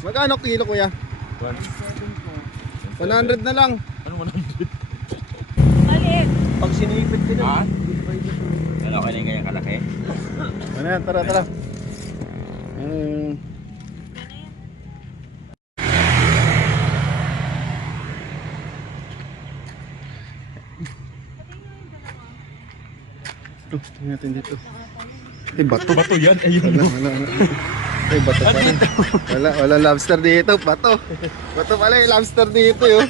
Magkano kilo kuya? 100 na lang. Ano 100? Maliit. Pag sinipit ko na. Ano ka na yung kanyang kalaki? Ano yan? Tara, tara. Tingnan natin dito. Bato. Bato yan, ayun. Wala. Bato pa rin. Wala lobster dito. Bato. Bato pala yung lobster dito yun.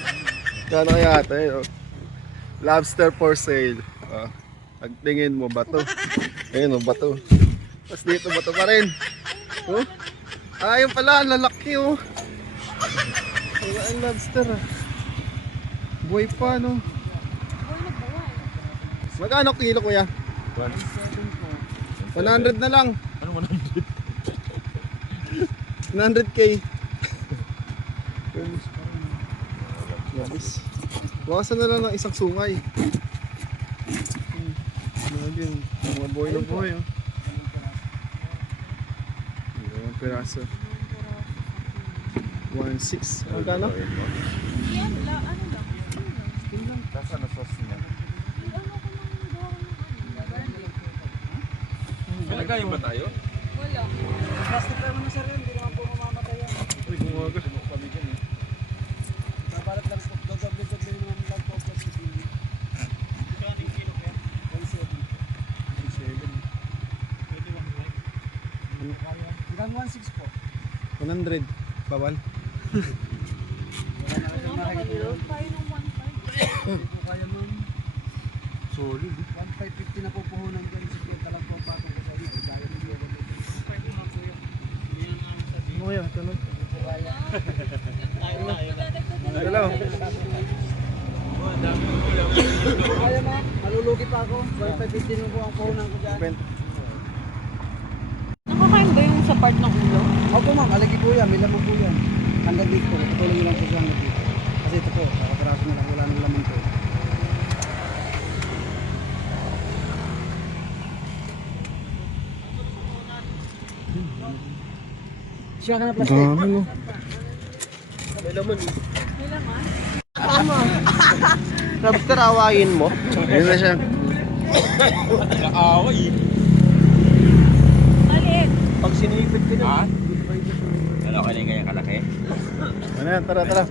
Kano kaya ito yun? Lobster for sale. Pagtingin mo, bato. Ayun o, bato. Tapos dito, bato pa rin. Oh? Ayun pala, ang lalaki oh. Wala ang lobster ah. Buhay pa no. Magkano kilo kuya? 100 na lang. Ano 100? 100k. Labis. Bawasan na lang ng isang sungay. Lagyan. Mga buhay na buhay oh. Ang piraso. 1.6. Magkano? Yan, ano lang. Tapos ano sauce niya? Nalagayin ba tayo? Wala. Plastic naman na sir yun, hindi naman po mamamatay yan. Uy, gumaga. Pabigyan eh. Nabalat lang po, dodoble-doble naman lang po plastic yun. Ito ang kilo kaya? 1.7. 1.7. Pwede 1.5. Hanggang 1.6 po. 100. Bawal. Wala na kayong makikita. Tayo ng 1.5. Hindi po kaya ma'am. Solid. 1.550 na po puhunan dyan. Sige, talag po patong ko sa dito. Gaya ng yun. Pwede mo po yun. Hindi yan ang sabihin. Ano kaya? Tanong. Hindi po kaya. Hello. Kaya ma'am, malulugi pa ako. 1.550 na po ang puhunan ko dyan. Nakakain ba yung sa part ng ulo? Opo ma'am, alagi po yan. May laman po yan. Hanggang dito po. Tutuloy nyo lang po siya hanggang dito. Kasi ito po, kakapiraso na lang. Wala ng laman po. Siya ka na plastic. Dami no. May laman eh. May laman? Lobster, awayin mo. Ayun na siya. Nakaaway eh. Maliit. Pag sinipit ko na. Ano ka na yung kanyang kalaki? Ano yan? Tara, tara.